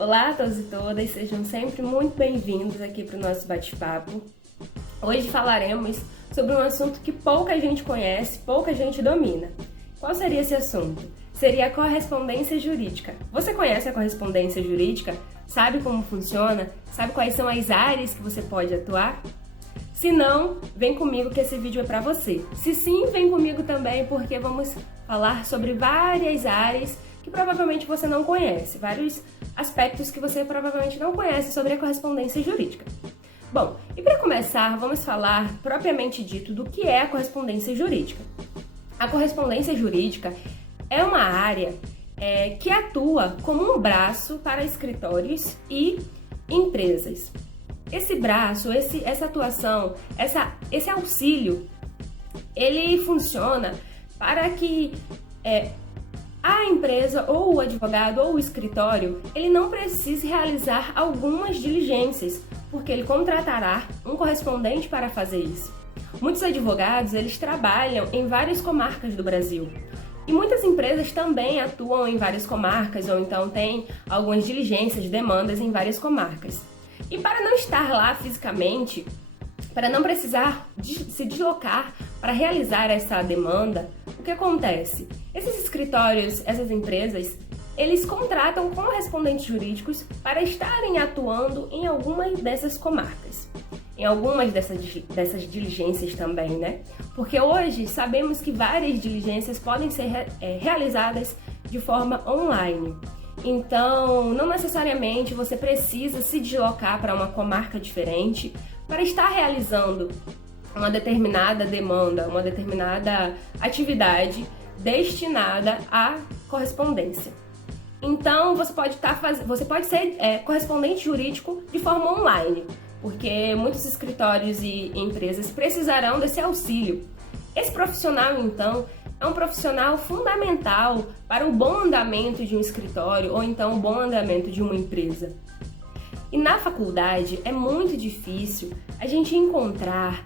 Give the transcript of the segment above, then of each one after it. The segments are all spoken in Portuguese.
Olá a todos e todas, sejam sempre muito bem-vindos aqui para o nosso bate-papo. Hoje falaremos sobre um assunto que pouca gente conhece, pouca gente domina. Qual seria esse assunto? Seria a correspondência jurídica. Você conhece a correspondência jurídica? Sabe como funciona? Sabe quais são as áreas que você pode atuar? Se não, vem comigo que esse vídeo é para você. Se sim, vem comigo também porque vamos falar sobre várias áreas que provavelmente você não conhece, vários aspectos que você provavelmente não conhece sobre a correspondência jurídica. Bom, e para começar, vamos falar propriamente dito do que é a correspondência jurídica. A correspondência jurídica é uma área que atua como um braço para escritórios e empresas. Esse braço, essa atuação, esse auxílio, ele funciona para que a empresa ou o advogado ou o escritório, ele não precise realizar algumas diligências, porque ele contratará um correspondente para fazer isso. Muitos advogados, eles trabalham em várias comarcas do Brasil. E muitas empresas também atuam em várias comarcas, ou então têm algumas diligências, demandas em várias comarcas. E para não estar lá fisicamente, para não precisar se deslocar para realizar essa demanda, o que acontece? Esses escritórios, essas empresas, eles contratam correspondentes jurídicos para estarem atuando em algumas dessas comarcas, em algumas dessas diligências também, né? Porque hoje sabemos que várias diligências podem ser realizadas de forma online. Então, não necessariamente você precisa se deslocar para uma comarca diferente para estar realizando uma determinada demanda, uma determinada atividade destinada à correspondência. Então, você pode ser correspondente jurídico de forma online, porque muitos escritórios e empresas precisarão desse auxílio. Esse profissional, então, é um profissional fundamental para o bom andamento de um escritório ou então o bom andamento de uma empresa. E na faculdade é muito difícil a gente encontrar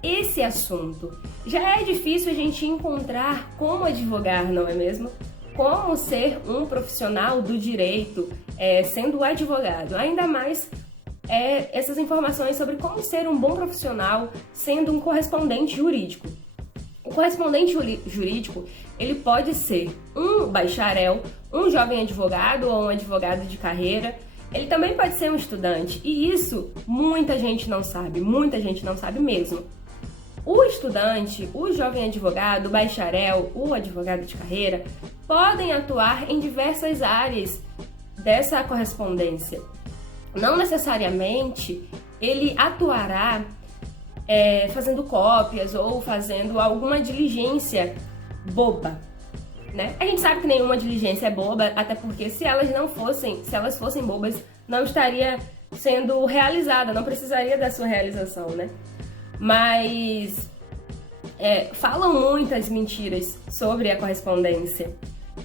esse assunto. Já é difícil a gente encontrar como advogar, não é mesmo? Como ser um profissional do direito sendo advogado. Ainda mais essas informações sobre como ser um bom profissional sendo um correspondente jurídico. O correspondente jurídico, ele pode ser um bacharel, um jovem advogado ou um advogado de carreira. Ele também pode ser um estudante, e isso muita gente não sabe mesmo. O estudante, o jovem advogado, o bacharel, o advogado de carreira podem atuar em diversas áreas dessa correspondência. Não necessariamente ele atuará fazendo cópias ou fazendo alguma diligência boba, né? A gente sabe que nenhuma diligência é boba, até porque se elas fossem bobas, não estaria sendo realizada, não precisaria da sua realização, né? Mas falam muitas mentiras sobre a correspondência.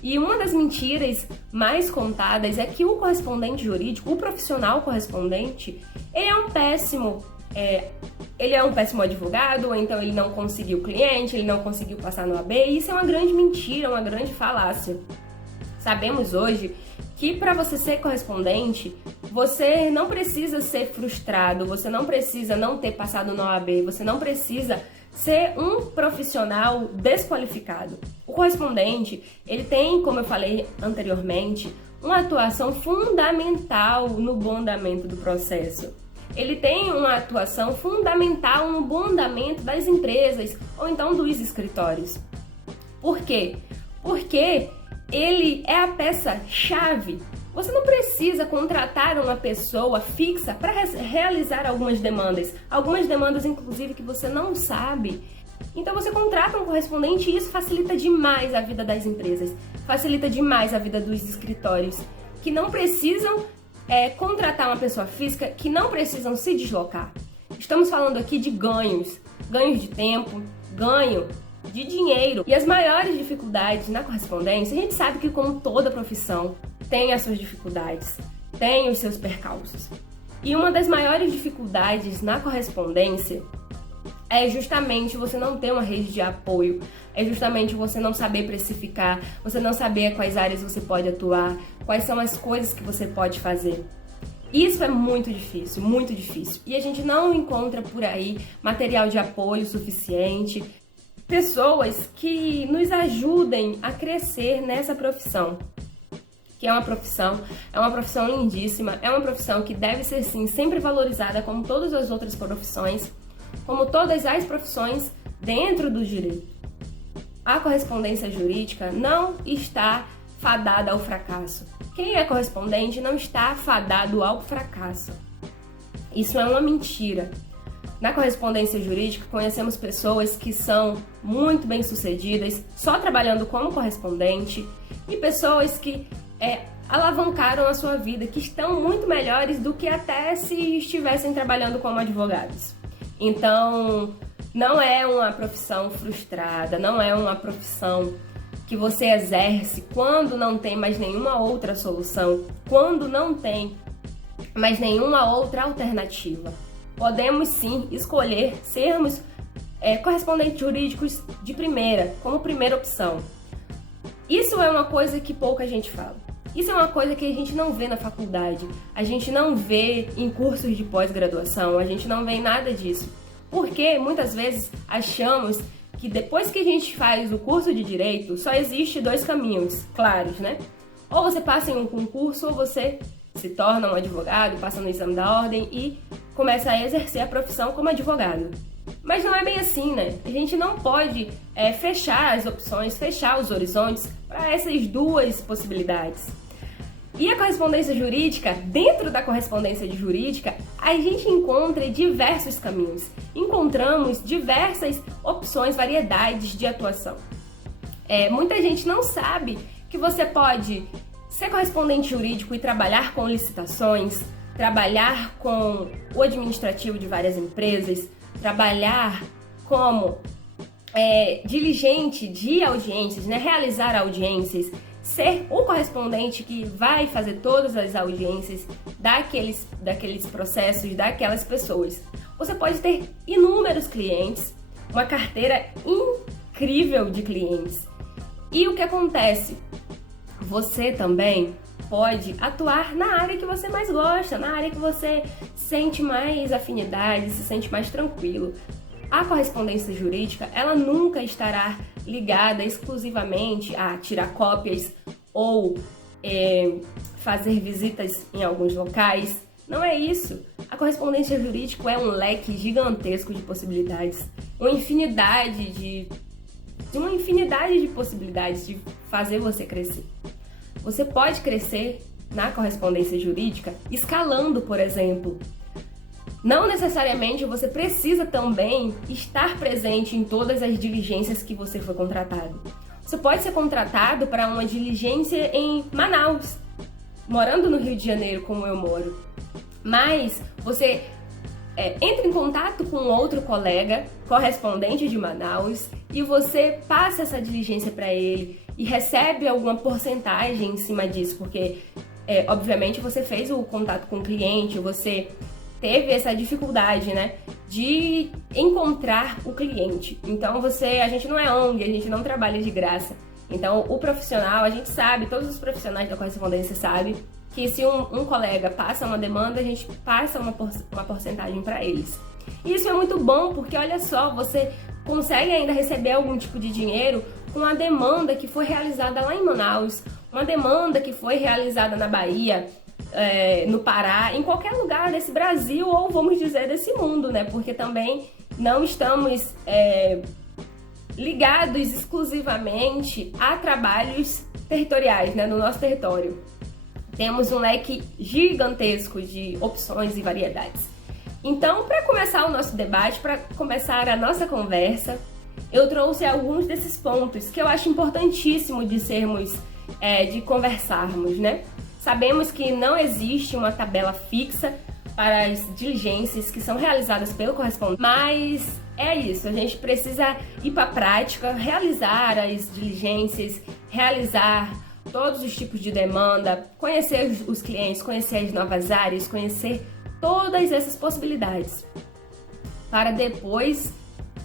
E uma das mentiras mais contadas é que o correspondente jurídico, o profissional correspondente, ele é um péssimo advogado, ou então ele não conseguiu cliente, ele não conseguiu passar no AB, e isso é uma grande mentira, uma grande falácia. Sabemos hoje que para você ser correspondente, você não precisa ser frustrado, você não precisa não ter passado no OAB, você não precisa ser um profissional desqualificado. O correspondente, ele tem, como eu falei anteriormente, uma atuação fundamental no bom andamento do processo. Ele tem uma atuação fundamental no bom andamento das empresas ou então dos escritórios. Por quê? Porque ele é a peça-chave. Você não precisa contratar uma pessoa fixa para realizar algumas demandas inclusive que você não sabe. Então você contrata um correspondente e isso facilita demais a vida das empresas, facilita demais a vida dos escritórios, que não precisam contratar uma pessoa física, que não precisam se deslocar. Estamos falando aqui de ganhos de tempo, ganho de dinheiro. E as maiores dificuldades na correspondência, a gente sabe que como toda profissão tem as suas dificuldades, tem os seus percalços. E uma das maiores dificuldades na correspondência é justamente você não ter uma rede de apoio, é justamente você não saber precificar, você não saber quais áreas você pode atuar, quais são as coisas que você pode fazer. Isso é muito difícil, muito difícil. E a gente não encontra por aí material de apoio suficiente, pessoas que nos ajudem a crescer nessa profissão. Que é uma profissão lindíssima, é uma profissão que deve ser, sim, sempre valorizada como todas as outras profissões, como todas as profissões dentro do direito. A correspondência jurídica não está fadada ao fracasso. Quem é correspondente não está fadado ao fracasso. Isso é uma mentira. Na correspondência jurídica, conhecemos pessoas que são muito bem-sucedidas só trabalhando como correspondente e pessoas que alavancaram a sua vida, que estão muito melhores do que até se estivessem trabalhando como advogados. Então, não é uma profissão frustrada, não é uma profissão que você exerce quando não tem mais nenhuma outra solução, quando não tem mais nenhuma outra alternativa. Podemos sim escolher sermos correspondentes jurídicos de primeira, como primeira opção. Isso é uma coisa que pouca gente fala. Isso é uma coisa que a gente não vê na faculdade, a gente não vê em cursos de pós-graduação, a gente não vê em nada disso. Porque muitas vezes achamos que depois que a gente faz o curso de Direito, só existe dois caminhos claros, né? Ou você passa em um concurso, ou você se torna um advogado, passa no exame da ordem e começa a exercer a profissão como advogado. Mas não é bem assim, né? A gente não pode fechar as opções, fechar os horizontes para essas duas possibilidades. E a correspondência jurídica, dentro da correspondência jurídica, a gente encontra diversos caminhos. Encontramos diversas opções, variedades de atuação. Muita gente não sabe que você pode ser correspondente jurídico e trabalhar com licitações, trabalhar com o administrativo de várias empresas, trabalhar como diligente de audiências, né? Realizar audiências, ser o correspondente que vai fazer todas as audiências daqueles processos, daquelas pessoas. Você pode ter inúmeros clientes, uma carteira incrível de clientes. E o que acontece? Você também pode atuar na área que você mais gosta, na área que você sente mais afinidade, se sente mais tranquilo. A correspondência jurídica, ela nunca estará ligada exclusivamente a tirar cópias ou fazer visitas em alguns locais. Não é isso. A correspondência jurídica é um leque gigantesco de possibilidades, uma infinidade de possibilidades de fazer você crescer. Você pode crescer na correspondência jurídica escalando, por exemplo. Não necessariamente você precisa também estar presente em todas as diligências que você foi contratado. Você pode ser contratado para uma diligência em Manaus, morando no Rio de Janeiro, como eu moro. Mas você entra em contato com outro colega correspondente de Manaus e você passa essa diligência para ele e recebe alguma porcentagem em cima disso, porque obviamente você fez o contato com o cliente, você teve essa dificuldade, né, de encontrar o cliente. Então a gente não é ONG, a gente não trabalha de graça. Então o profissional, a gente sabe, todos os profissionais da correspondência sabem que se um colega passa uma demanda, a gente passa uma porcentagem para eles. E isso é muito bom porque, olha só, você consegue ainda receber algum tipo de dinheiro com a demanda que foi realizada lá em Manaus, uma demanda que foi realizada na Bahia, no Pará, em qualquer lugar desse Brasil ou, vamos dizer, desse mundo, né? Porque também não estamos ligados exclusivamente a trabalhos territoriais, né? No nosso território. Temos um leque gigantesco de opções e variedades. Então, para começar o nosso debate, para começar a nossa conversa, eu trouxe alguns desses pontos que eu acho importantíssimo de conversarmos, né? Sabemos que não existe uma tabela fixa para as diligências que são realizadas pelo correspondente, mas é isso, a gente precisa ir para a prática, realizar as diligências, realizar todos os tipos de demanda, conhecer os clientes, conhecer as novas áreas, conhecer todas essas possibilidades, para depois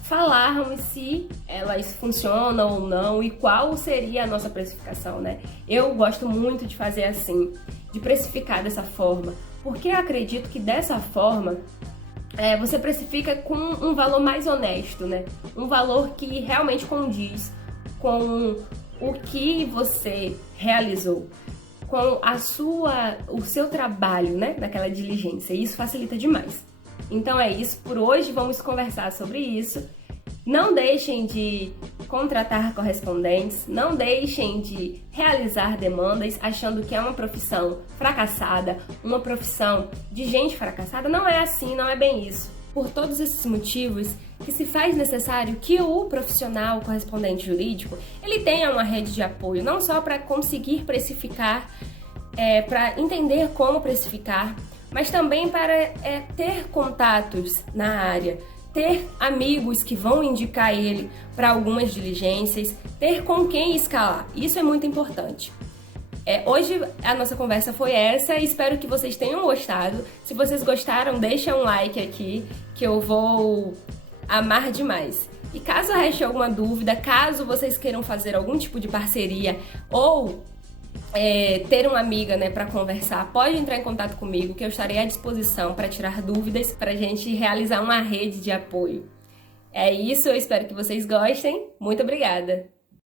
falarmos se elas funcionam ou não e qual seria a nossa precificação, né? Eu gosto muito de fazer assim, de precificar dessa forma, porque eu acredito que dessa forma você precifica com um valor mais honesto, né? Um valor que realmente condiz com o que você realizou, com o seu trabalho, né? Daquela diligência. E isso facilita demais. Então é isso, por hoje vamos conversar sobre isso. Não deixem de contratar correspondentes, não deixem de realizar demandas achando que é uma profissão fracassada, uma profissão de gente fracassada. Não é assim, não é bem isso. Por todos esses motivos que se faz necessário que o profissional correspondente jurídico ele tenha uma rede de apoio, não só para conseguir precificar, para entender como precificar, mas também para ter contatos na área, ter amigos que vão indicar ele para algumas diligências, ter com quem escalar. Isso é muito importante. Hoje a nossa conversa foi essa, espero que vocês tenham gostado. Se vocês gostaram, deixa um like aqui, que eu vou amar demais. E caso reste alguma dúvida, caso vocês queiram fazer algum tipo de parceria ou ter uma amiga, né, para conversar, pode entrar em contato comigo, que eu estarei à disposição para tirar dúvidas, para a gente realizar uma rede de apoio. É isso, eu espero que vocês gostem. Muito obrigada!